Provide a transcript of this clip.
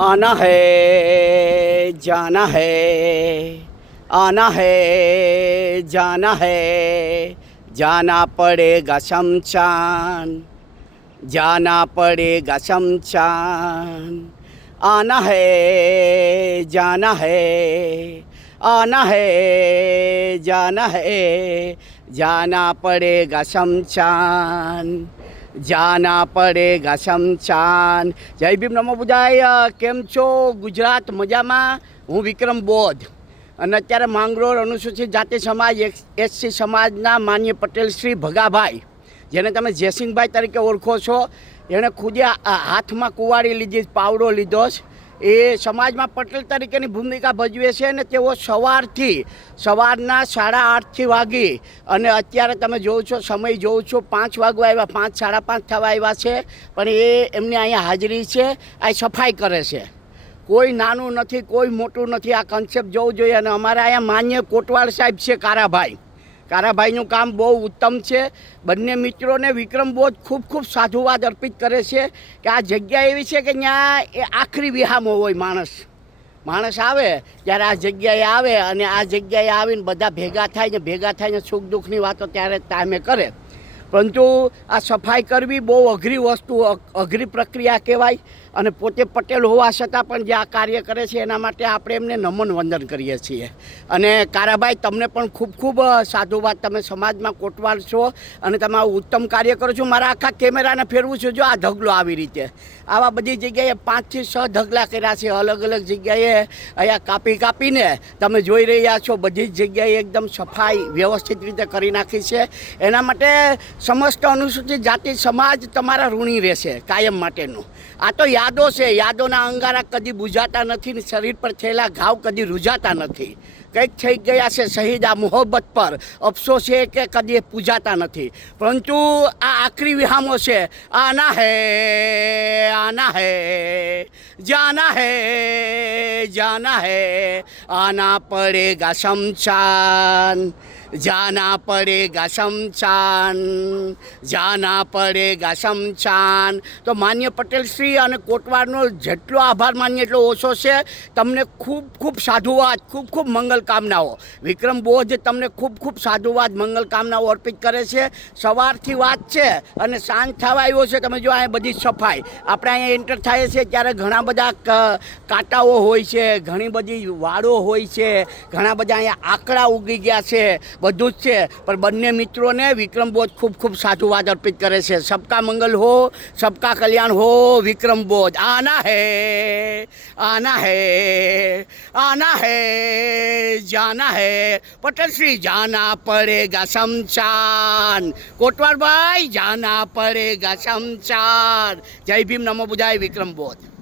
आना है जाना है आना है जाना है जाना पड़ेगा शमशान जाना पड़ेगा शमशान आना है जाना है आना है जाना है जाना पड़ेगा शमशान જાના પડે ઘાસમ ચાન જય ભીમ નમો બુધાય કેમ છો? ગુજરાત મજામાં? હું વિક્રમ બોધ. અને અત્યારે માંગરોળ અનુસૂચિત જાતિ સમાજ એસસી સમાજના માન્ય પટેલ શ્રી ભગાભાઈ, જેને તમે જયસિંહભાઈ તરીકે ઓળખો છો. એણે ખુદે હાથમાં કુવાડી લીધી, પાવડો લીધો છે એ સમાજમાં પટેલ તરીકેની ભૂમિકા ભજવે છે અને તેઓ સવારથી, સવારના સાડા આઠથી વાગી અને અત્યારે તમે જોવો છો, સમય જોવો છો, પાંચ વાગવા આવ્યા, પાંચ, સાડા પાંચ થવા આવ્યા છે, પણ એ એમની અહીંયા હાજરી છે, આ સફાઈ કરે છે. કોઈ નાનું નથી, કોઈ મોટું નથી, આ કન્સેપ્ટ જોવું જોઈએ અને અમારા અહીંયા માન્ય કોટવાળ સાહેબ છે કારાભાઈ. કારાભાઈનું કામ બહુ ઉત્તમ છે. બંને મિત્રોને વિક્રમ બોધ ખૂબ ખૂબ સાધુવાદ અર્પિત કરે છે કે આ જગ્યા એવી છે કે ત્યાં એ આખરી વિહામો હોય માણસ. માણસ આવે, ત્યારે આ જગ્યાએ આવે અને આ જગ્યાએ આવીને બધા ભેગા થાય ને ભેગા થાય ને સુખ દુઃખની વાતો ત્યારે ટાઈમે કરે. પરંતુ આ સફાઈ કરવી બહુ અઘરી વસ્તુ અઘરી પ્રક્રિયા કહેવાય. અને પોતે પટેલ હોવા છતાં પણ જે આ કાર્ય કરે છે એના માટે આપણે એમને નમન વંદન કરીએ છીએ. અને કારાભાઈ, તમને પણ ખૂબ ખૂબ સાધુવાદ. તમે સમાજમાં કોટવાલ છો અને તમે આ ઉત્તમ કાર્ય કરો છો. મારા આખા કેમેરાને ફેરવું છું. જો આ ઢગલો આવી રીતે. આવા બધી જગ્યાએ પાંચથી છ ઢગલા કર્યા છે. અલગ અલગ જગ્યાએ અહીંયા કાપી કાપીને તમે જોઈ રહ્યા છો. બધી જ જગ્યાએ એકદમ સફાઈ વ્યવસ્થિત રીતે કરી નાખી છે. એના માટે સમસ્ત અનુસૂચિત જાતિ સમાજ તમારા ઋણી રહેશે કાયમ માટેનું. આ તો યાદો છે, યાદોના અંગારા કદી બુજાતા નથી ને શરીર પર થયેલા ઘાવ કદી રૂજાતા નથી. કંઈક થઈ ગયા છે શહીદ આ મોહબ્બત પર. અફસોસ છે કે કદી પૂજાતા નથી. પરંતુ આ આખરી વિહામો છે, આના હે આના હે, જાના હે જાના હે, આના પડેગા શમશાન. જાના પડેગા શમશાન જાના પડેગા શમશાન તો માન્ય પટેલ શ્રી અને કોટવારનો જેટલો આભાર માન્ય એટલો ઓછો છે. તમને ખૂબ ખૂબ સાધુવાદ, ખૂબ ખૂબ મંગલકામનાઓ વિક્રમ બોધ તમને ખૂબ ખૂબ સાધુવાદ મંગલકામનાઓ અર્પિત કરે છે. સવારથી વાત છે અને સાંજ થવા આવ્યો છે. તમે જો અહીંયા બધી સફાઈ. આપણે અહીંયા એન્ટર થાય છે ત્યારે ઘણા બધા કાંટાઓ હોય છે, ઘણી બધી વાળો હોય છે, ઘણા બધા અહીંયા આંકડા ઉગી ગયા છે. બધું જ છે. પણ બંને મિત્રોને વિક્રમ બોધ ખૂબ ખૂબ સાધુવાદ અર્પિત કરે છે. સબકા મંગલ હો, સબકા કલ્યાણ હો, વિક્રમ બોધ આના હે આના હે આના હે, જાના હે. પટેલ શ્રી, જાના પડેગા શમશાન. કોટવારભાઈ જાના પડેગા શમશાન. જય ભીમ નમો બુધાય વિક્રમ બોધ